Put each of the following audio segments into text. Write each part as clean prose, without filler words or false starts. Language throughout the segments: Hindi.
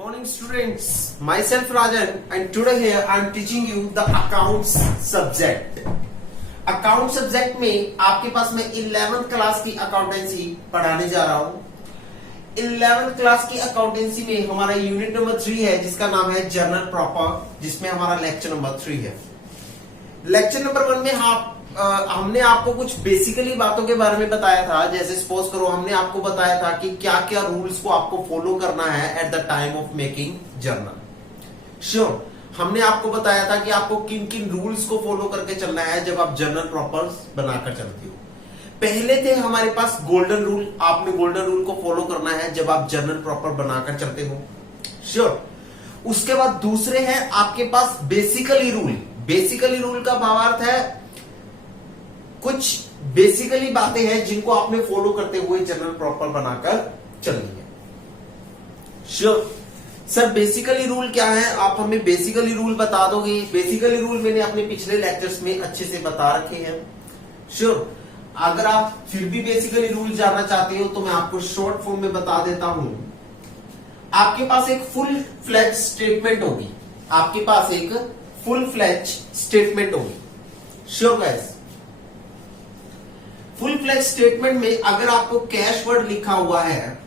Morning students, myself Rajan and today here I am teaching you the accounts subject. Account subject में आपके पास मैं 11th क्लास की अकाउंटेंसी पढ़ाने जा रहा हूं। 11th क्लास की अकाउंटेंसी में हमारा यूनिट नंबर 3 है जिसका नाम है जर्नल प्रॉपर, जिसमें हमारा लेक्चर नंबर 3 है। लेक्चर नंबर 1 में हमने आपको कुछ बेसिकली बातों के बारे में बताया था। जैसे सपोज करो हमने आपको बताया था कि क्या क्या रूल्स को आपको फॉलो करना है at the time of making journal. Sure, हमने आपको बताया था कि आपको किन किन रूल्स को फॉलो करके चलना है जब आप जर्नल प्रॉपर बनाकर चलते हो। पहले थे हमारे पास गोल्डन रूल, आपने गोल्डन रूल को फॉलो करना है जब आप जर्नल प्रॉपर बनाकर चलते हो। श्योर, उसके बाद दूसरे हैं आपके पास बेसिकली रूल। बेसिकली रूल का भावार्थ है कुछ बेसिकली बातें हैं जिनको आपने फॉलो करते हुए जर्नल प्रॉपर बनाकर चलनी है। श्योर सर, बेसिकली रूल क्या है, आप हमें बेसिकली रूल बता दोगे? बेसिकली रूल मैंने अपने पिछले लेक्चर्स में अच्छे से बता रखे हैं। श्योर, अगर आप फिर भी बेसिकली रूल जानना चाहते हो तो मैं आपको शॉर्ट फॉर्म में बता देता हूं। आपके पास एक फुल फ्लैज स्टेटमेंट होगी। आपके पास एक फुल फ्लैज स्टेटमेंट होगी। Sure guys, full fledge statement में अगर आपको कैश वर्ड लिखा हुआ है,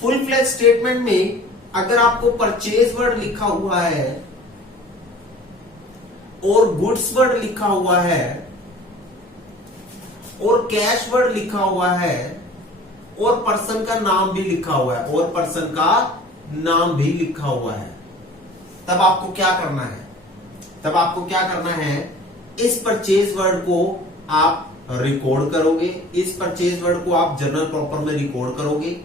फुल फ्लैज स्टेटमेंट में अगर आपको परचेज वर्ड लिखा हुआ है और गुड्स वर्ड लिखा हुआ है और कैश वर्ड लिखा हुआ है और पर्सन का नाम भी लिखा हुआ है तब आपको क्या करना है? इस परचेज वर्ड को आप रिकॉर्ड करोगे। इस परचेज वर्ड को आप जर्नल प्रॉपर में रिकॉर्ड करोगे।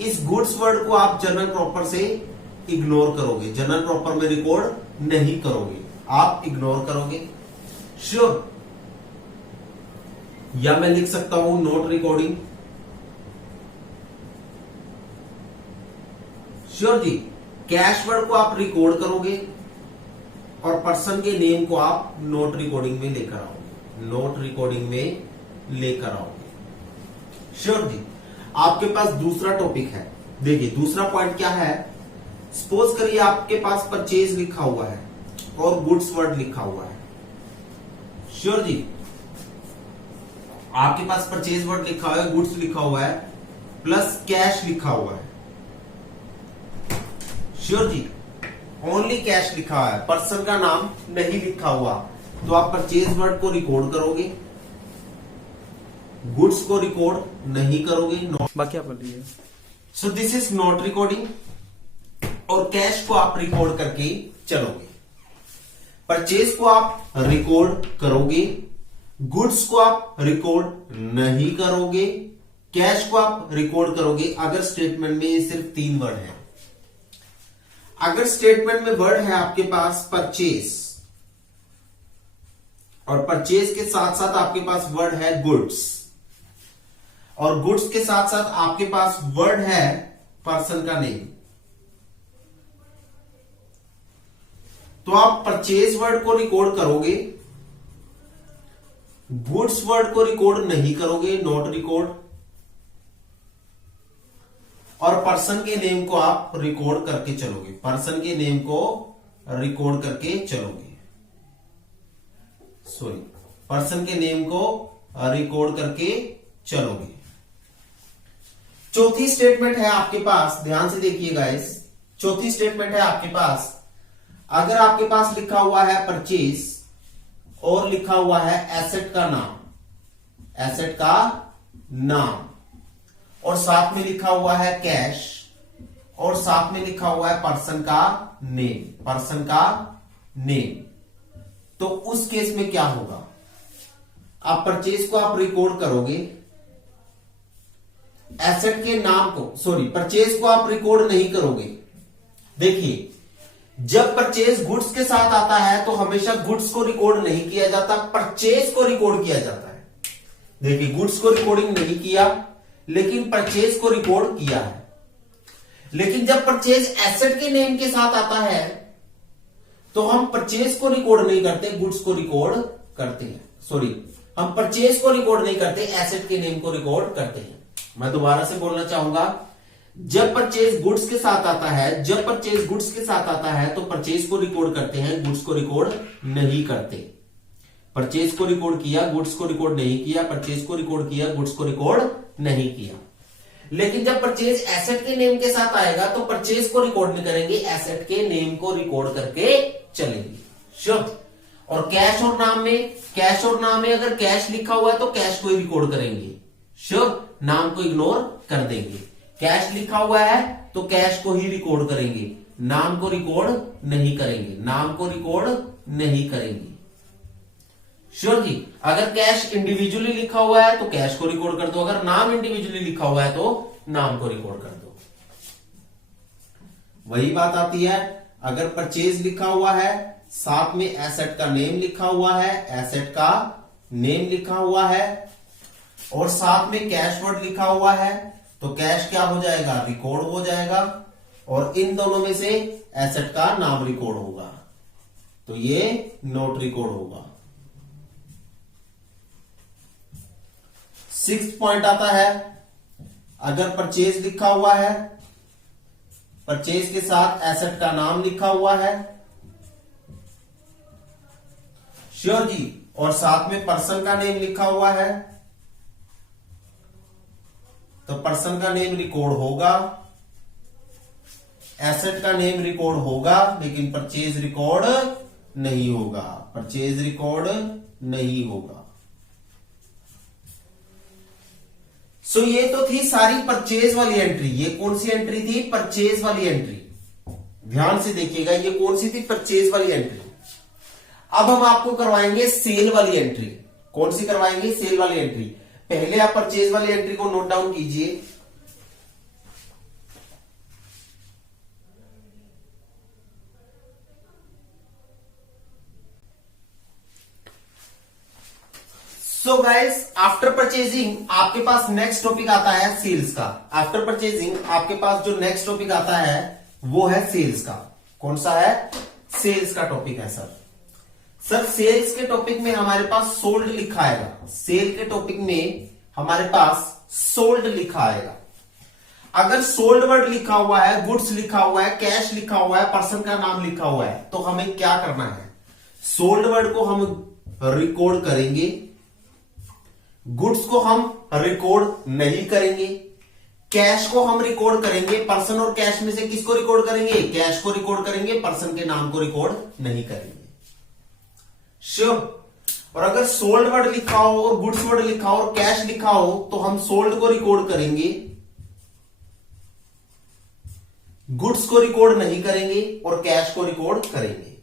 इस गुड्स वर्ड को आप जर्नल प्रॉपर से इग्नोर करोगे। जर्नल प्रॉपर में रिकॉर्ड नहीं करोगे, आप इग्नोर करोगे। श्योर, या मैं लिख सकता हूं नोट रिकॉर्डिंग। श्योर जी, कैश वर्ड को आप रिकॉर्ड करोगे और पर्सन के नेम को आप नोट रिकॉर्डिंग में लेकर आओगे। श्योर जी, आपके पास दूसरा टॉपिक है। देखिए दूसरा पॉइंट क्या है, सपोज करिए आपके पास परचेज लिखा हुआ है और गुड्स वर्ड लिखा हुआ है। श्योर जी, आपके पास परचेज वर्ड लिखा हुआ है, गुड्स लिखा हुआ है प्लस कैश लिखा हुआ है। श्योर जी, ओनली कैश लिखा है, पर्सन का नाम नहीं लिखा हुआ, तो आप परचेज वर्ड को रिकॉर्ड करोगे, गुड्स को रिकॉर्ड नहीं करोगे। बाकी आप बोलिए। So this is not recording. और कैश को आप रिकॉर्ड करके चलोगे। परचेज को आप रिकॉर्ड करोगे, गुड्स को आप रिकॉर्ड नहीं करोगे, कैश को आप रिकॉर्ड करोगे। अगर स्टेटमेंट में सिर्फ 3 वर्ड है, अगर स्टेटमेंट में वर्ड है आपके पास परचेज और परचेज के साथ साथ आपके पास वर्ड है गुड्स और गुड्स के साथ साथ आपके पास वर्ड है पर्सन का नेम, तो आप परचेज वर्ड को रिकॉर्ड करोगे, गुड्स वर्ड को रिकॉर्ड नहीं करोगे, नॉट रिकॉर्ड, और पर्सन के नेम को आप रिकॉर्ड करके चलोगे। चौथी स्टेटमेंट है आपके पास, ध्यान से देखिए गाइस। चौथी स्टेटमेंट है आपके पास, अगर आपके पास लिखा हुआ है परचेज और लिखा हुआ है एसेट का नाम और साथ में लिखा हुआ है कैश और साथ में लिखा हुआ है पर्सन का नेम, तो उस केस में क्या होगा? आप परचेज को आप रिकॉर्ड करोगे, एसेट के नाम को परचेज को आप रिकॉर्ड नहीं करोगे। देखिए, जब परचेज गुड्स के साथ आता है तो हमेशा गुड्स को रिकॉर्ड नहीं किया जाता, परचेज को रिकॉर्ड किया जाता है। देखिए, गुड्स को रिकॉर्डिंग नहीं किया लेकिन परचेज को रिकॉर्ड किया है। लेकिन जब परचेज एसेट के नेम के साथ आता है तो हम परचेज को रिकॉर्ड नहीं करते, गुड्स को रिकॉर्ड करते हैं। हम परचेज को रिकॉर्ड नहीं करते, एसेट के नेम को रिकॉर्ड करते हैं। मैं दोबारा से बोलना चाहूंगा, जब परचेज गुड्स के साथ आता है, जब परचेज गुड्स के साथ आता है तो परचेज को रिकॉर्ड करते हैं, गुड्स को रिकॉर्ड नहीं करते। परचेज को रिकॉर्ड किया, गुड्स को रिकॉर्ड नहीं किया, परचेज को रिकॉर्ड किया, गुड्स को रिकॉर्ड नहीं किया। लेकिन जब परचेज एसेट के नेम के साथ आएगा तो परचेज को रिकॉर्ड नहीं करेंगे, एसेट के नेम को रिकॉर्ड करके चलेंगे। श्योर। और कैश और नाम में, कैश और नाम में अगर कैश लिखा हुआ है तो कैश को ही रिकॉर्ड करेंगे। श्योर। नाम को इग्नोर कर देंगे। कैश लिखा हुआ है तो कैश को ही रिकॉर्ड करेंगे, नाम को रिकॉर्ड नहीं करेंगे, नाम को रिकॉर्ड नहीं करेंगे। श्योर जी। अगर कैश इंडिविजुअली लिखा हुआ है तो कैश को रिकॉर्ड कर दो, अगर नाम इंडिविजुअली लिखा हुआ है तो नाम को रिकॉर्ड कर दो। वही बात आती है, अगर परचेज लिखा हुआ है, साथ में एसेट का नेम लिखा हुआ है, एसेट का नेम लिखा हुआ है और साथ में कैश वर्ड लिखा हुआ है तो कैश क्या हो जाएगा, रिकॉर्ड हो जाएगा। और इन दोनों में से एसेट का नाम रिकॉर्ड होगा तो ये नोट रिकॉर्ड होगा। 6th पॉइंट आता है, अगर परचेज लिखा हुआ है, परचेज के साथ एसेट का नाम लिखा हुआ है, श्योर जी, और साथ में पर्सन का नेम लिखा हुआ है तो पर्सन का नेम रिकॉर्ड होगा, एसेट का नेम रिकॉर्ड होगा, लेकिन परचेज रिकॉर्ड नहीं होगा, परचेज रिकॉर्ड नहीं होगा। सो ये तो थी सारी परचेज वाली एंट्री। ये कौन सी एंट्री थी, परचेज वाली एंट्री। ध्यान से देखिएगा, ये कौन सी थी, परचेज वाली एंट्री। अब हम आपको करवाएंगे सेल वाली एंट्री। कौन सी करवाएंगे, सेल वाली एंट्री। पहले आप परचेज वाली एंट्री को नोट डाउन कीजिए। सो गाइस, आफ्टर परचेजिंग आपके पास नेक्स्ट टॉपिक आता है सेल्स का। आफ्टर परचेजिंग आपके पास जो नेक्स्ट टॉपिक आता है वो है सेल्स का। कौन सा है, सेल्स का टॉपिक है सर। सर सेल्स के टॉपिक में हमारे पास सोल्ड लिखा आएगा। सेल के टॉपिक में हमारे पास सोल्ड लिखा आएगा। अगर सोल्ड वर्ड लिखा हुआ है, गुड्स लिखा हुआ है, कैश लिखा हुआ है, पर्सन का नाम लिखा हुआ है तो हमें क्या करना है, सोल्ड वर्ड को हम रिकॉर्ड करेंगे, गुड्स को हम रिकॉर्ड नहीं करेंगे, कैश को हम रिकॉर्ड करेंगे। पर्सन और कैश में से किसको रिकॉर्ड करेंगे, कैश को रिकॉर्ड करेंगे, पर्सन के नाम को रिकॉर्ड नहीं करेंगे। श्योर। और अगर सोल्ड वर्ड लिखा हो और गुड्स वर्ड लिखा हो और कैश लिखा हो तो हम सोल्ड को रिकॉर्ड करेंगे, गुड्स को रिकॉर्ड नहीं करेंगे और कैश को रिकॉर्ड करेंगे।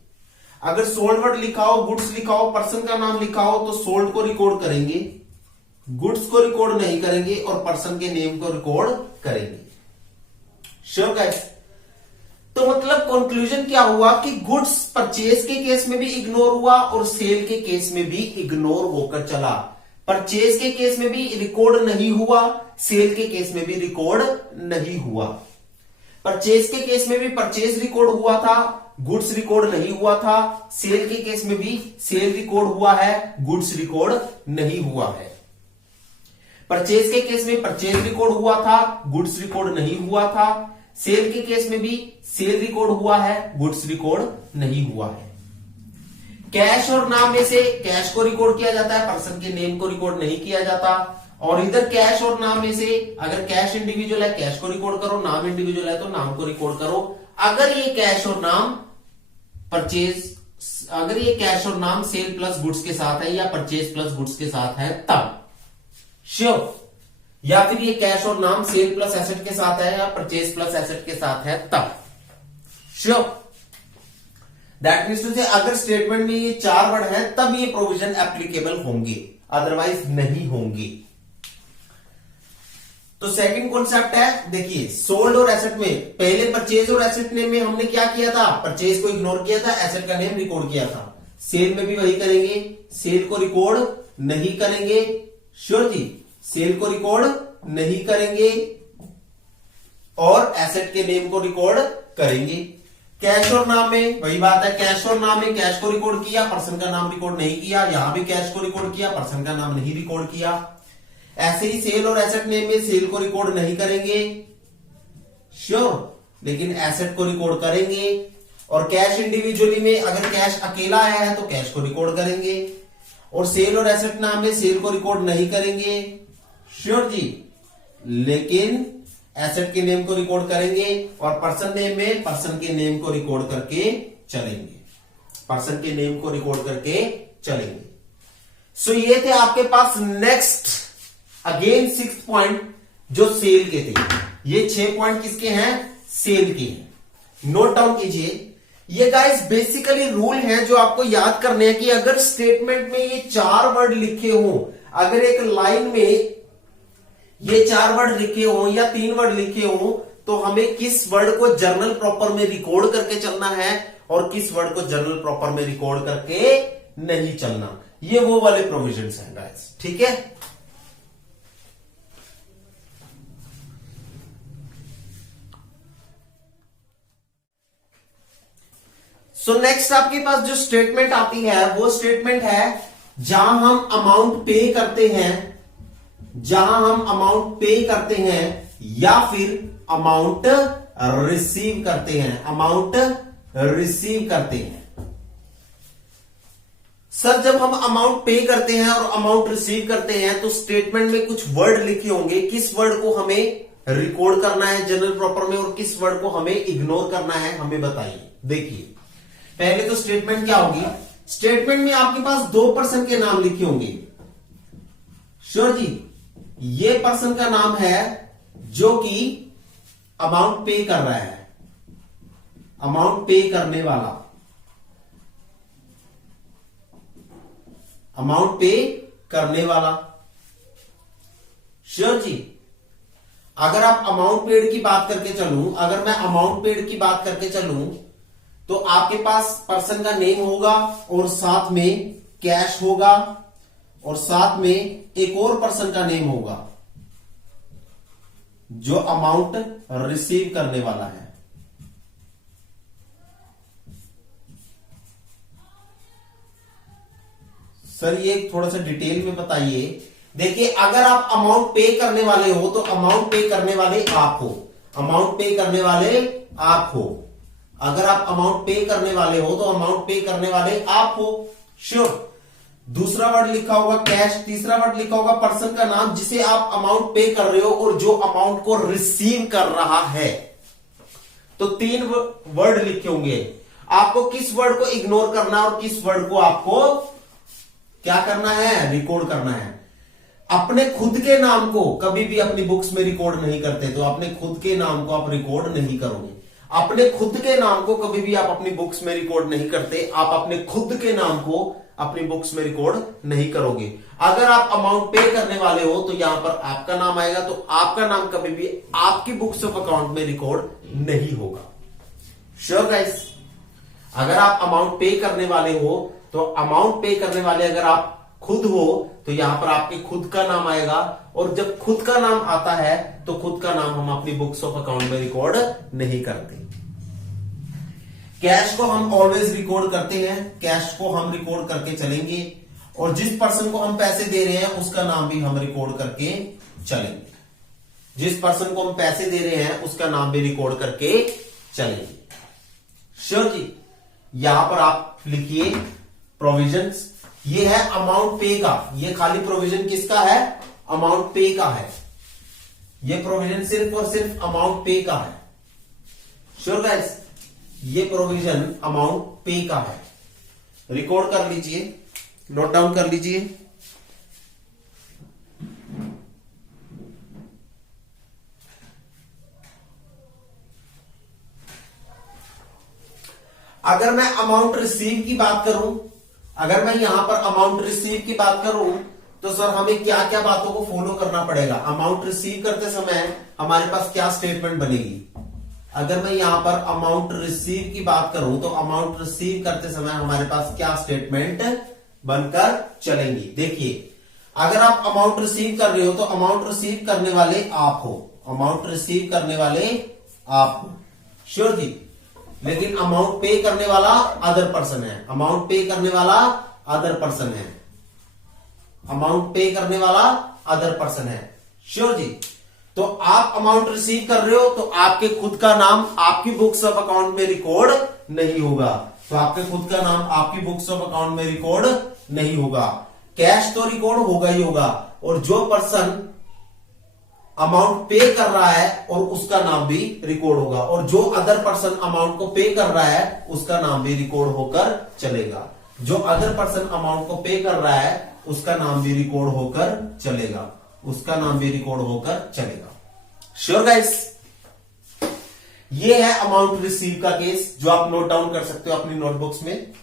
अगर सोल्ड वर्ड लिखा हो, गुड्स लिखा हो, पर्सन का नाम लिखा हो तो सोल्ड को रिकॉर्ड करेंगे, गुड्स को रिकॉर्ड नहीं करेंगे और पर्सन के नेम को रिकॉर्ड करेंगे। Sure guys. तो मतलब कंक्लूजन क्या हुआ कि गुड्स परचेज के केस में भी इग्नोर हुआ और सेल के केस में भी इग्नोर होकर चला। परचेज के केस में भी रिकॉर्ड नहीं हुआ, सेल के केस में भी रिकॉर्ड नहीं हुआ। परचेज के केस में भी परचेज रिकॉर्ड हुआ था, गुड्स रिकॉर्ड नहीं हुआ था। सेल के केस में भी सेल रिकॉर्ड हुआ है, गुड्स रिकॉर्ड नहीं हुआ है। परचेज के केस में परचेज रिकॉर्ड हुआ था, गुड्स रिकॉर्ड नहीं हुआ था। सेल के केस में भी सेल रिकॉर्ड हुआ है, गुड्स रिकॉर्ड नहीं हुआ है। कैश और नाम में से कैश को रिकॉर्ड किया जाता है, पर्सन के नेम को रिकॉर्ड नहीं किया जाता। और इधर कैश और नाम में से अगर कैश इंडिविजुअल है कैश को रिकॉर्ड करो, नाम इंडिविजुअल है तो नाम को रिकॉर्ड करो। अगर ये कैश और नाम परचेज, अगर ये कैश और नाम सेल प्लस गुड्स के साथ है या परचेज प्लस गुड्स के साथ है तब। श्योर। या फिर ये कैश और नाम सेल प्लस एसेट के साथ है या परचेज प्लस एसेट के साथ है तब। श्योर। दैट मीन्स टू से अगर स्टेटमेंट में ये 4 वर्ड है तब ये प्रोविजन एप्लीकेबल होंगे, अदरवाइज नहीं होंगे। तो सेकंड कॉन्सेप्ट है, देखिए सोल्ड और एसेट में पहले परचेज और एसेट नेम में हमने क्या किया था, परचेज को इग्नोर किया था, एसेट का नेम रिकॉर्ड किया था। सेल में भी वही करेंगे, सेल को रिकॉर्ड नहीं करेंगे। श्योर जी। सेल को रिकॉर्ड नहीं करेंगे और एसेट के नेम को रिकॉर्ड करेंगे। कैश और नाम में वही बात है, कैश और नाम में कैश को रिकॉर्ड किया, पर्सन का नाम रिकॉर्ड नहीं किया। यहां भी कैश को रिकॉर्ड किया, पर्सन का नाम नहीं रिकॉर्ड किया। ऐसे ही सेल और एसेट नेम में सेल को रिकॉर्ड नहीं करेंगे, श्योर, लेकिन एसेट को रिकॉर्ड करेंगे। और कैश इंडिविजुअली में अगर कैश अकेला आया है तो कैश को रिकॉर्ड करेंगे, और सेल और एसेट नाम में सेल को रिकॉर्ड नहीं करेंगे, श्योर जी, लेकिन एसेट के नेम को रिकॉर्ड करेंगे। और पर्सन नेम में पर्सन के नेम को रिकॉर्ड करके चलेंगे, पर्सन के नेम को रिकॉर्ड करके चलेंगे। सो ये थे आपके पास नेक्स्ट अगेन 6 पॉइंट जो सेल के थे। ये 6 पॉइंट किसके हैं? सेल के हैं। नोट डाउन कीजिए। ये गाइस बेसिकली रूल है जो आपको याद करने हैं कि अगर स्टेटमेंट में ये 4 वर्ड लिखे हों, अगर एक लाइन में ये 4 वर्ड लिखे हों या 3 वर्ड लिखे हों, तो हमें किस वर्ड को जर्नल प्रॉपर में रिकॉर्ड करके चलना है और किस वर्ड को जर्नल प्रॉपर में रिकॉर्ड करके नहीं चलना। ये वो वाले प्रोविजंस हैं गाइस, ठीक है। सो नेक्स्ट आपके पास जो स्टेटमेंट आती है वो स्टेटमेंट है जहां हम अमाउंट पे करते हैं, जहां हम अमाउंट पे करते हैं या फिर अमाउंट रिसीव करते हैं, अमाउंट रिसीव करते हैं। सर जब हम अमाउंट पे करते हैं और अमाउंट रिसीव करते हैं तो स्टेटमेंट में कुछ वर्ड लिखे होंगे, किस वर्ड को हमें रिकॉर्ड करना है जनरल प्रॉपर में और किस वर्ड को हमें इग्नोर करना है, हमें बताइए। देखिए पहले तो स्टेटमेंट क्या होगी, स्टेटमेंट में आपके पास 2 पर्सन के नाम लिखे होंगे, श्योर जी, ये पर्सन का नाम है जो कि अमाउंट पे कर रहा है, अमाउंट पे करने वाला, अमाउंट पे करने वाला, श्योर जी। अगर आप अमाउंट पेड की बात करके चलूं, अगर मैं अमाउंट पेड की बात करके चलूं तो आपके पास पर्सन का नेम होगा और साथ में कैश होगा और साथ में एक और पर्सन का नेम होगा जो अमाउंट रिसीव करने वाला है। सर ये थोड़ा सा डिटेल में बताइए। देखिए अगर आप अमाउंट पे करने वाले हो तो अमाउंट पे करने वाले आप हो, अमाउंट पे करने वाले आप हो। अगर आप अमाउंट पे करने वाले हो तो अमाउंट पे करने वाले आप हो, श्योर। दूसरा वर्ड लिखा होगा कैश, तीसरा वर्ड लिखा होगा पर्सन का नाम जिसे आप अमाउंट पे कर रहे हो और जो अमाउंट को रिसीव कर रहा है। तो 3 वर्ड लिखे होंगे, आपको किस वर्ड को इग्नोर करना है और किस वर्ड को आपको क्या करना है, रिकॉर्ड करना है। अपने खुद के नाम को कभी भी अपनी बुक्स में रिकॉर्ड नहीं करते, तो अपने खुद के नाम को आप रिकॉर्ड नहीं करोगे। अपने खुद के नाम को कभी भी आप अपनी बुक्स में रिकॉर्ड नहीं करते, आप अपने खुद के नाम को अपनी बुक्स में रिकॉर्ड नहीं करोगे। अगर आप अमाउंट पे करने वाले हो तो यहां पर आपका नाम आएगा, तो आपका नाम कभी भी आपकी बुक्स ऑफ अकाउंट में रिकॉर्ड नहीं होगा, श्योर गाइस। अगर आप अमाउंट पे करने वाले हो तो अमाउंट पे करने वाले अगर आप खुद हो तो यहां पर आपके खुद का नाम आएगा, और जब खुद का नाम आता है तो खुद का नाम हम अपनी बुक्स ऑफ अकाउंट में रिकॉर्ड नहीं करते। कैश को हम ऑलवेज रिकॉर्ड करते हैं, कैश को हम रिकॉर्ड करके चलेंगे, और जिस पर्सन को हम पैसे दे रहे हैं उसका नाम भी हम रिकॉर्ड करके चलेंगे, जिस पर्सन को हम पैसे दे रहे हैं उसका नाम भी रिकॉर्ड करके चलेंगे, श्योर जी। यहां पर आप लिखिए प्रोविजंस, ये है अमाउंट पे का, ये खाली प्रोविजन किसका है, अमाउंट पे का है। ये प्रोविजन सिर्फ और सिर्फ अमाउंट पे का है, श्योर गाइस। ये प्रोविजन अमाउंट पे का है, रिकॉर्ड कर लीजिए, नोट डाउन कर लीजिए। अगर मैं अमाउंट रिसीव की बात करूं, अगर मैं यहां पर अमाउंट रिसीव की बात करूं तो सर हमें क्या क्या बातों को फॉलो करना पड़ेगा। अमाउंट रिसीव करते समय हमारे पास क्या स्टेटमेंट बनेगी। अगर मैं यहां पर अमाउंट रिसीव की बात करूं तो अमाउंट रिसीव करते समय हमारे पास क्या स्टेटमेंट बनकर चलेंगी। देखिए अगर आप अमाउंट रिसीव कर रहे हो तो अमाउंट रिसीव करने वाले आप हो, अमाउंट रिसीव करने वाले आप हो, श्योर जी। लेकिन अमाउंट पे करने वाला अदर पर्सन है, अमाउंट पे करने वाला अदर पर्सन है, अमाउंट पे करने वाला अदर पर्सन है। श्योर जी। तो आप अमाउंट रिसीव कर रहे हो तो आपके खुद का नाम आपकी बुक्स ऑफ अकाउंट में रिकॉर्ड नहीं होगा। तो आपके खुद का नाम आपकी बुक्स ऑफ अकाउंट में रिकॉर्ड नहीं होगा। कैश तो रिकॉर्ड होगा ही होगा, और जो पर्सन अमाउंट पे कर रहा है और उसका नाम भी रिकॉर्ड होगा, और जो अदर पर्सन अमाउंट को पे कर रहा है उसका नाम भी रिकॉर्ड होकर चलेगा। जो अदर पर्सन अमाउंट को पे कर रहा है उसका नाम भी रिकॉर्ड होकर चलेगा, उसका नाम भी रिकॉर्ड होकर चलेगा। Sure guys. ये है अमाउंट रिसीव का केस, जो आप नोट डाउन कर सकते हो अपनी नोटबुक्स में।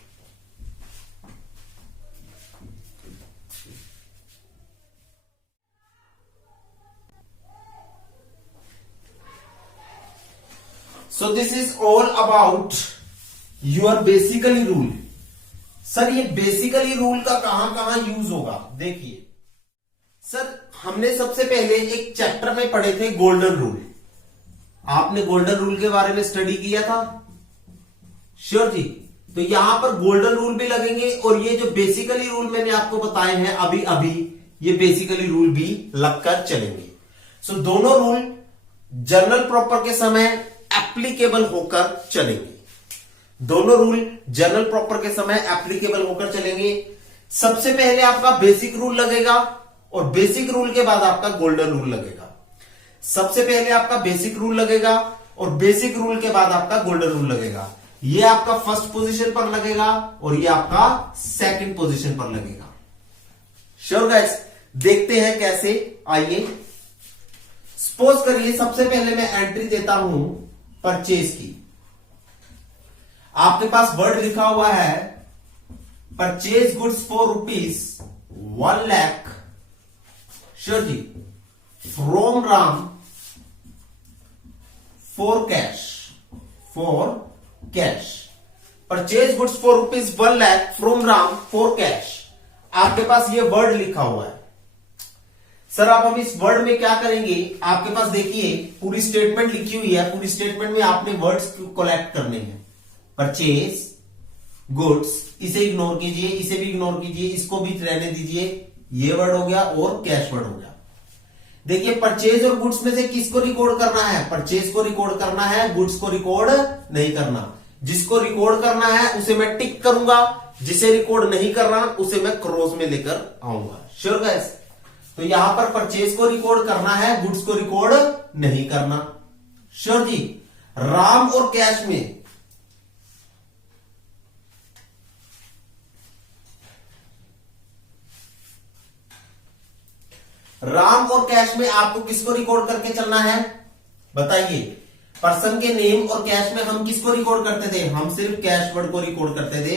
So this is all about your basically rule. Sir ये बेसिकली रूल का कहां यूज होगा? देखिए सर, हमने सबसे पहले एक चैप्टर में पढ़े थे गोल्डन रूल। आपने गोल्डन रूल के बारे में स्टडी किया था? श्योर जी। तो यहां पर गोल्डन रूल भी लगेंगे, और ये जो बेसिकली रूल मैंने आपको बताए हैं अभी अभी, ये बेसिकली रूल भी लगकर चलेंगे। सो दोनों रूल जनरल प्रॉपर के समय एप्लीकेबल होकर चलेंगे। दोनों रूल जनरल प्रॉपर के समय एप्लीकेबल होकर चलेंगे। सबसे पहले आपका बेसिक रूल लगेगा, और बेसिक रूल के बाद आपका गोल्डन रूल लगेगा। सबसे पहले आपका बेसिक रूल लगेगा, और बेसिक रूल के बाद आपका गोल्डन रूल लगेगा। ये आपका फर्स्ट पोजीशन पर लगेगा, और ये आपका सेकंड पोजीशन पर लगेगा। Sure guys. देखते हैं कैसे। आइए, सपोज करिए सबसे पहले मैं एंट्री देता हूं परचेज की। आपके पास वर्ड लिखा हुआ है purchase goods for ₹1 lakh. Sure जी। From Ram for cash. Purchase goods for ₹1 lakh from Ram for cash. आपके पास ये वर्ड लिखा हुआ है। सर आप हम इस वर्ड में क्या करेंगे? आपके पास देखिए पूरी स्टेटमेंट लिखी हुई है। पूरी स्टेटमेंट में आपने वर्ड्स कलेक्ट करने हैं। परचेज गुड्स, इसे इग्नोर कीजिए, इसे भी इग्नोर कीजिए, इसको भी रहने दीजिए। ये वर्ड हो गया और कैश वर्ड हो गया। देखिए परचेज और गुड्स में से किसको रिकॉर्ड करना है? परचेज को रिकॉर्ड करना है, गुड्स को रिकॉर्ड नहीं करना। जिसको रिकॉर्ड करना है उसे मैं टिक करूंगा, जिसे रिकॉर्ड नहीं करना उसे मैं क्रॉस में लेकर आऊंगा। Sure guys. तो यहां पर परचेज को रिकॉर्ड करना है, गुड्स को रिकॉर्ड नहीं करना। श्योर जी। राम और कैश में आपको किसको रिकॉर्ड करके चलना है? बताइए। पर्सन के नेम और कैश में हम किसको रिकॉर्ड करते थे? हम सिर्फ कैश वर्ड को रिकॉर्ड करते थे,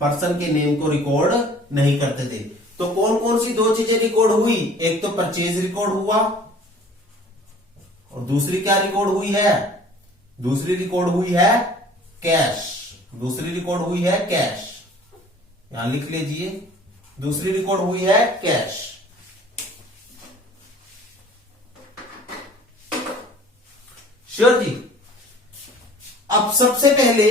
पर्सन के नेम को रिकॉर्ड नहीं करते थे। तो कौन कौन सी दो चीजें रिकॉर्ड हुई? एक तो परचेज रिकॉर्ड हुआ, और दूसरी क्या रिकॉर्ड हुई है? दूसरी रिकॉर्ड हुई है कैश। दूसरी रिकॉर्ड हुई है कैश। यहां लिख लीजिए, दूसरी रिकॉर्ड हुई है कैश। श्योर जी। अब सबसे पहले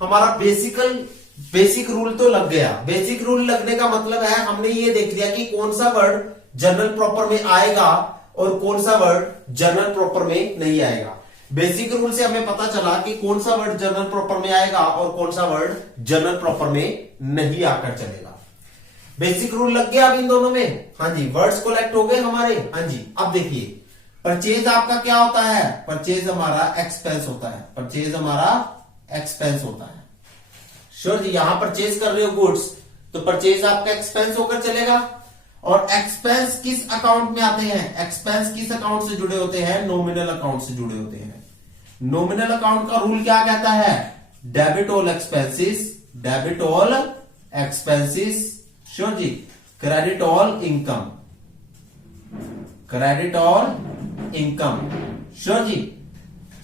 हमारा बेसिक रूल तो लग गया। बेसिक रूल लगने का मतलब है हमने ये देख लिया कि कौन सा वर्ड जनरल प्रॉपर में आएगा और कौन सा वर्ड जनरल प्रॉपर में नहीं आएगा। बेसिक रूल से हमें पता चला कि कौन सा वर्ड जनरल प्रॉपर में आएगा और कौन सा वर्ड जनरल प्रॉपर में नहीं आकर चलेगा। बेसिक रूल लग गया अब इन दोनों में। हाँ जी, वर्ड्स कलेक्ट हो गए हमारे। हाँ जी। अब देखिए परचेज आपका क्या होता है? परचेज हमारा एक्सपेंस होता है। परचेज हमारा एक्सपेंस होता है। श्योर जी। यहां परचेज कर रहे हो गुड्स, तो परचेज आपका एक्सपेंस होकर चलेगा। और एक्सपेंस किस अकाउंट में आते हैं? एक्सपेंस किस अकाउंट से जुड़े होते हैं? नॉमिनल अकाउंट से जुड़े होते हैं। नॉमिनल अकाउंट का रूल क्या कहता है? Debit all expenses, debit all expenses. Sure जी। Credit all income, credit all income. Sure जी।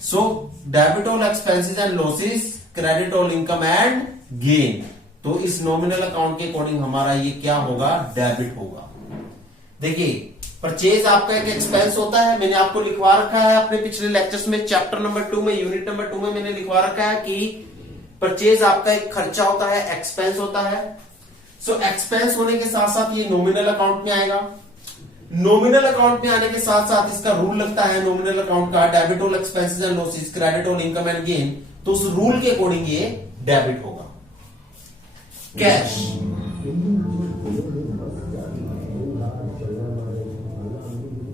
So debit all expenses and losses, credit all income and gain. तो इस नॉमिनल अकाउंट के अकॉर्डिंग हमारा ये क्या होगा? डेबिट होगा। देखिए परचेज आपका एक एक्सपेंस होता है। मैंने आपको लिखवा रखा है अपने पिछले लेक्चर्स में, चैप्टर नंबर 2 में, यूनिट नंबर 2 में मैंने लिखवा रखा है कि परचेज आपका एक खर्चा होता है, एक्सपेंस होता है। सो एक्सपेंस होने के साथ साथ ये नॉमिनल अकाउंट में आएगा। नॉमिनल अकाउंट में आने के साथ साथ इसका रूल लगता है नॉमिनल अकाउंट का, debit all expenses and losses, credit all income and gain. तो उस रूल के अकॉर्डिंग ये डेबिट होगा। कैश,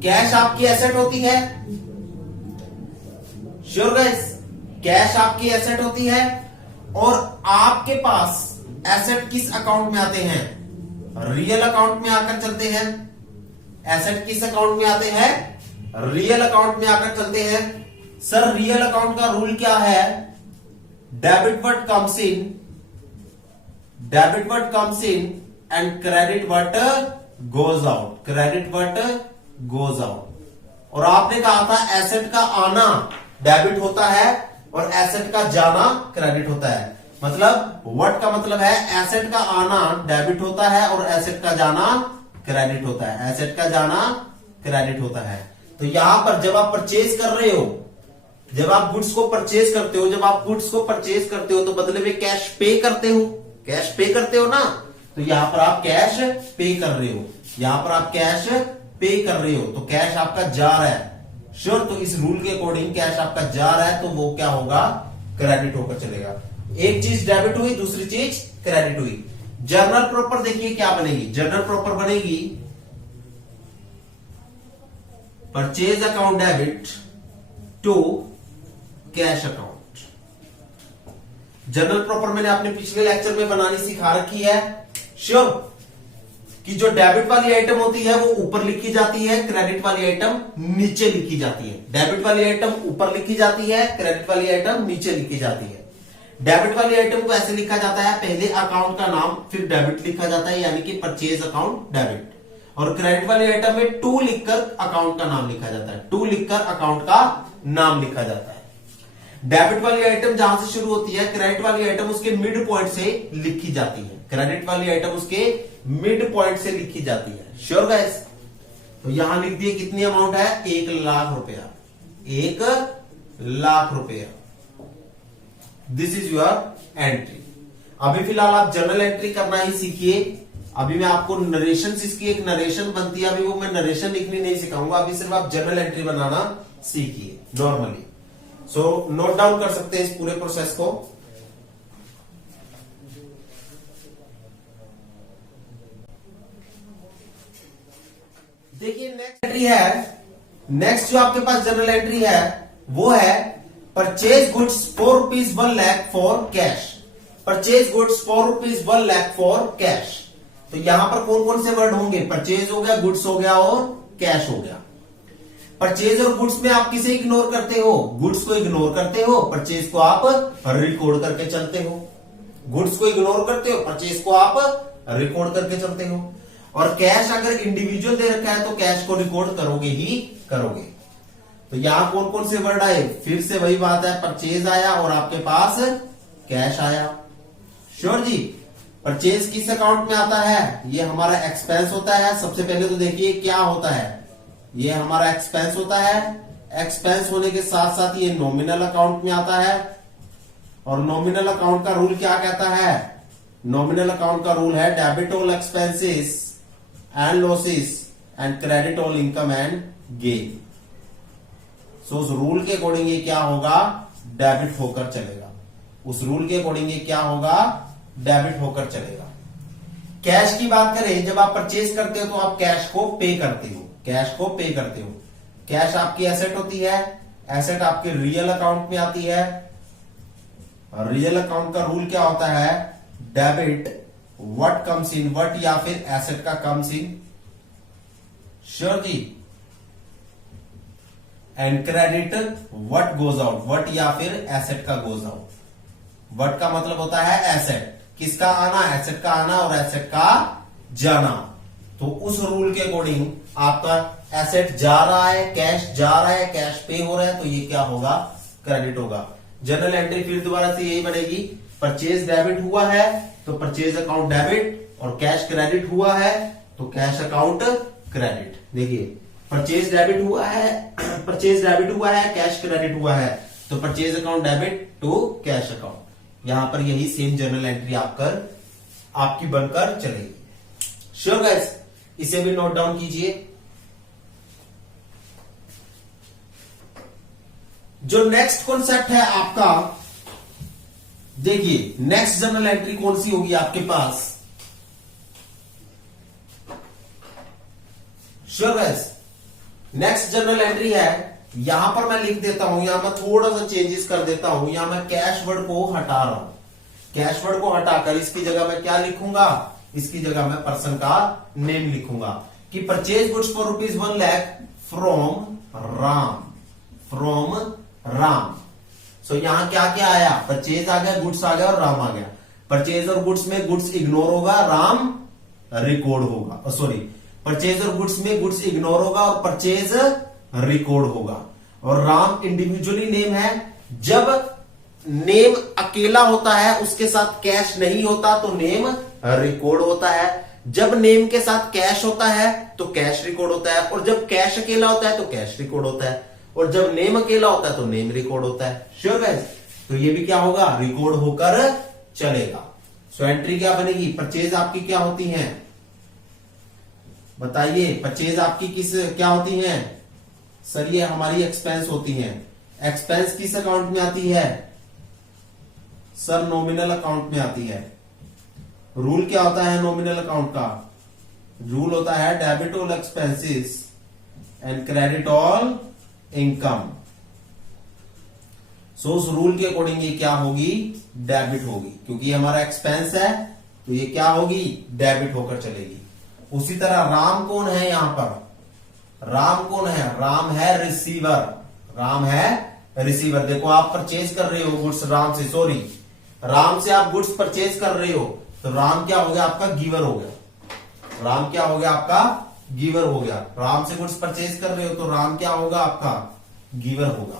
कैश आपकी एसेट होती है। श्योर गाइस, कैश आपकी एसेट होती है। और आपके पास एसेट किस अकाउंट में आते हैं? रियल अकाउंट में आकर चलते हैं। एसेट किस अकाउंट में आते हैं? रियल अकाउंट में आकर चलते हैं। सर रियल अकाउंट का रूल क्या है? Debit what comes in, debit what comes in and credit what goes out, credit what goes out. और आपने कहा था एसेट का आना डेबिट होता है और एसेट का जाना क्रेडिट होता है। मतलब व्हाट का मतलब है एसेट का आना डेबिट होता है और एसेट का जाना क्रेडिट होता है, एसेट का जाना क्रेडिट होता है। तो यहां पर जब आप परचेज कर रहे हो, जब आप गुड्स को परचेज करते हो, जब आप गुड्स को परचेज करते हो तो बदले में कैश पे करते हो, कैश पे करते हो ना। तो यहां पर आप कैश पे कर रहे हो, यहां पर आप कैश पे कर रहे हो, तो कैश आपका जा रहा है। श्योर, तो इस रूल के अकॉर्डिंग कैश आपका जा रहा है तो वो क्या होगा? क्रेडिट होकर चलेगा। एक चीज डेबिट हुई, दूसरी चीज क्रेडिट हुई। जर्नल प्रॉपर देखिए क्या बनेगी। जर्नल प्रॉपर बनेगी purchase account debit to cash account. Journal proper मैंने अपने पिछले लेक्चर में बनानी सिखा रखी है। श्योर कि जो डेबिट वाली आइटम होती है वो ऊपर लिखी जाती है, क्रेडिट वाली आइटम नीचे लिखी जाती है। डेबिट वाली आइटम ऊपर लिखी जाती है, क्रेडिट वाली आइटम नीचे लिखी जाती है। डेबिट वाली आइटम को ऐसे लिखा जाता है, पहले अकाउंट का नाम फिर डेबिट लिखा जाता है, यानी कि परचेज अकाउंट डेबिट। और क्रेडिट वाली आइटम में टू लिखकर अकाउंट का नाम लिखा जाता है, टू लिखकर अकाउंट का नाम लिखा जाता है। डेबिट वाली आइटम जहां से शुरू होती है, क्रेडिट वाली आइटम उसके मिड पॉइंट से लिखी जाती है, क्रेडिट वाली आइटम उसके मिड पॉइंट से लिखी जाती है। श्योर गाइस, तो यहां लिख दिए कितनी अमाउंट है? 1 लाख रुपया, 1 लाख रुपया। This is your entry. अभी फिलहाल आप जर्नल एंट्री करना ही सीखिए। अभी मैं आपको नरेशन, इसकी एक नरेशन बनती है, अभी वो मैं नरेशन लिखनी नहीं सिखाऊंगा, अभी सिर्फ आप जर्नल एंट्री बनाना सीखिए नॉर्मली। सो नोट डाउन कर सकते हैं इस पूरे प्रोसेस को। देखिए नेक्स्ट एंट्री है, नेक्स्ट जो आपके पास जर्नल एंट्री है वो है purchase goods ₹4 for cash. Purchase goods ₹4 for cash. तो यहां पर कौन कौन से वर्ड होंगे? परचेज हो गया, गुड्स हो गया और कैश हो गया। परचेज और गुड्स में आप किसे इग्नोर करते हो? गुड्स को इग्नोर करते हो, परचेज को आप रिकॉर्ड करके चलते हो। गुड्स को इग्नोर करते हो, परचेज को आप रिकॉर्ड करके चलते हो। और कैश अगर इंडिविजुअल दे रखा है तो कैश को रिकॉर्ड करोगे ही करोगे। तो यहां कौन कौन से वर्ड आए? फिर से वही बात है, परचेज आया और आपके पास कैश आया। श्योर जी, परचेज किस अकाउंट में आता है? ये हमारा एक्सपेंस होता है। सबसे पहले तो देखिए क्या होता है, ये हमारा एक्सपेंस होता है। एक्सपेंस होने के साथ साथ ये नॉमिनल अकाउंट में आता है। और नॉमिनल अकाउंट का रूल क्या कहता है? नॉमिनल अकाउंट का रूल है debit all expenses and losses and credit all income and gain. So उस रूल के अकॉर्डिंग ये क्या होगा? डेबिट होकर चलेगा। उस रूल के अकॉर्डिंग ये क्या होगा? डेबिट होकर चलेगा। कैश की बात करें, जब आप परचेज करते हो तो आप कैश को पे करते हो, कैश को पे करते हो। कैश आपकी एसेट होती है, एसेट आपके रियल अकाउंट में आती है। रियल अकाउंट का रूल क्या होता है? Debit what comes in what, या फिर एसेट का कम्स इन। श्योर जी, and credit what goes out, what या फिर एसेट का गोज आउट। व्हाट का मतलब होता है एसेट, किसका आना? एसेट का आना और एसेट का जाना। तो उस रूल के अकॉर्डिंग आपका एसेट जा रहा है, कैश जा रहा है, कैश पे हो रहा है, तो ये क्या होगा? क्रेडिट होगा। जनरल एंट्री फिर दोबारा से यही बनेगी, परचेज डेबिट हुआ है तो परचेज अकाउंट डेबिट, और कैश क्रेडिट हुआ है तो कैश अकाउंट क्रेडिट। देखिए परचेज डेबिट हुआ है, परचेज डेबिट हुआ है, कैश क्रेडिट हुआ है, तो purchase account debit to cash account. यहां पर यही सेम जर्नल एंट्री आप कर आपकी बनकर चलेगी। श्योर गाइस, इसे भी नोट डाउन कीजिए। जो नेक्स्ट कॉन्सेप्ट है आपका, देखिए नेक्स्ट जर्नल एंट्री कौन सी होगी आपके पास। Sure guys, next journal entry है, यहां पर मैं लिख देता हूं, यहां मैं थोड़ा सा चेंजेस कर देता हूं, यहां मैं कैश वर्ड को हटा रहा हूं। कैश वर्ड को हटाकर इसकी जगह मैं क्या लिखूंगा, इसकी जगह मैं पर्सन का नेम लिखूंगा कि purchase goods for ₹1 lakh from Ram, from Ram. So यहां क्या क्या आया, परचेज आ गया, गुड्स आ गया और राम आ गया। परचेज और गुड्स में गुड्स इग्नोर होगा, राम रिकॉर्ड होगा। सॉरी, परचेज और गुड्स में गुड्स इग्नोर होगा और परचेज रिकॉर्ड होगा। और राम इंडिविजुअली नेम है। जब नेम अकेला होता है, उसके साथ कैश नहीं होता, तो नेम रिकॉर्ड होता है। जब नेम के साथ कैश होता है तो कैश रिकॉर्ड होता है, और जब कैश अकेला होता है तो कैश रिकॉर्ड होता है, और जब नेम अकेला होता है तो नेम रिकॉर्ड होता है। श्योर गाइस, तो ये भी क्या होगा, रिकॉर्ड होकर चलेगा। सो एंट्री क्या बनेगी, परचेज आपकी क्या होती है, बताइए, परचेज आपकी किस क्या होती है सर, ये हमारी एक्सपेंस होती है। एक्सपेंस किस अकाउंट में आती है सर, नॉमिनल अकाउंट में आती है। रूल क्या होता है नॉमिनल अकाउंट का, रूल होता है debit all expenses and credit all income. So उस रूल के अकॉर्डिंग ये क्या होगी, डेबिट होगी, क्योंकि हमारा एक्सपेंस है तो ये क्या होगी, डेबिट होकर चलेगी। उसी तरह राम कौन है यहां पर, राम कौन है, राम है रिसीवर, राम है रिसीवर। देखो आप परचेज कर रहे हो गुड्स राम से, सॉरी राम से आप गुड्स परचेज कर रहे हो, तो राम क्या हो गया आपका, गिवर हो गया। राम क्या हो गया आपका, गिवर हो गया। राम से गुड्स परचेज कर रहे हो तो राम क्या होगा आपका, गिवर होगा।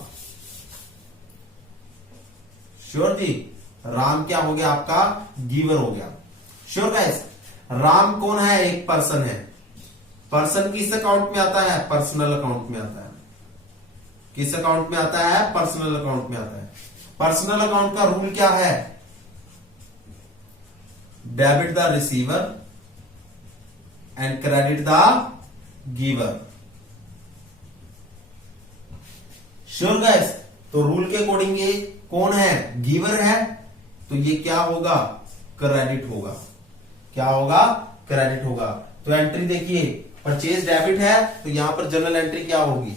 श्योर जी, राम क्या हो गया आपका, गिवर हो गया। श्योर गाइस, राम कौन है, एक पर्सन है। पर्सन किस अकाउंट में आता है, पर्सनल अकाउंट में आता है। किस अकाउंट में आता है, पर्सनल अकाउंट में आता है। पर्सनल अकाउंट का रूल क्या है, debit the receiver and credit the giver. Sure guys, तो रूल के अकॉर्डिंग ये कौन है, गिवर है, तो ये क्या होगा, क्रेडिट होगा। क्या होगा, क्रेडिट होगा। तो एंट्री देखिए, परचेज डेबिट है तो यहां पर जर्नल एंट्री क्या होगी,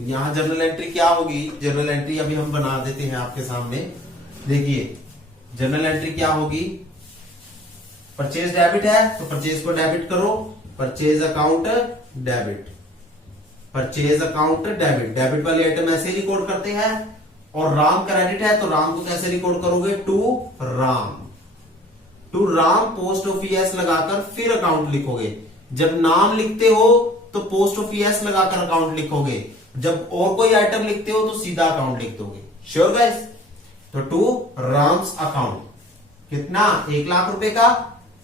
यहां जर्नल एंट्री क्या होगी, जर्नल एंट्री अभी हम बना देते हैं आपके सामने। देखिए जर्नल एंट्री क्या होगी, परचेज डेबिट है तो परचेज को डेबिट करो, purchase account debit, purchase account debit. Debit वाले आइटम ऐसे रिकॉर्ड करते हैं। और राम क्रेडिट है तो राम को कैसे रिकॉर्ड करोगे, to Ram, to Ram post of S लगाकर फिर अकाउंट लिखोगे। जब नाम लिखते हो तो पोस्ट ऑफ ईएस लगाकर अकाउंट लिखोगे, जब और कोई आइटम लिखते हो तो सीधा अकाउंट लिख दोगे। श्योर गाइस, तो टू राम्स अकाउंट कितना, 1 लाख रुपए का,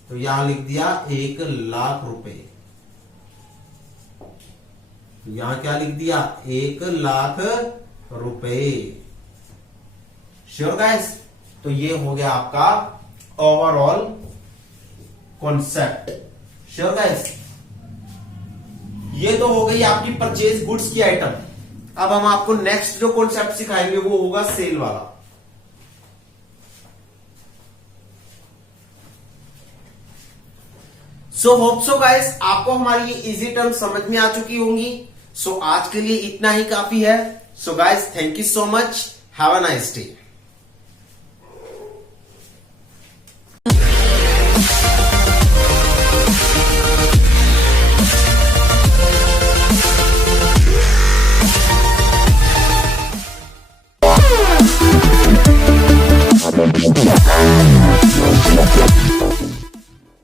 तो यहां लिख दिया 1 लाख रुपए। तो यहां क्या लिख दिया, 1 लाख रुपए। श्योर गाइस, तो ये हो गया आपका ओवरऑल कॉन्सेप्ट। श्योर गाइस, ये तो हो गई आपकी परचेज गुड्स की आइटम। अब हम आपको नेक्स्ट जो कॉन्सेप्ट सिखाएंगे वो होगा सेल वाला। सो होप सो गाइस, आपको हमारी ये इजी टर्म समझ में आ चुकी होंगी। सो आज के लिए इतना ही काफी है। So guys, thank you so much, have a nice day. We'll be right back.